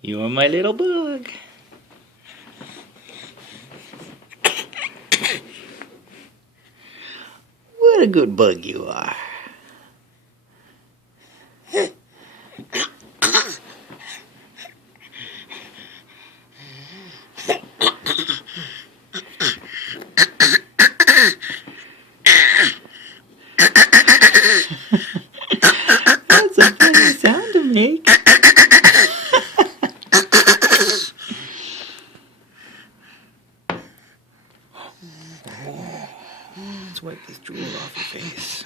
You're my little bug. What a good bug you are. That's a funny sound to make. Let's wipe this drool off your face.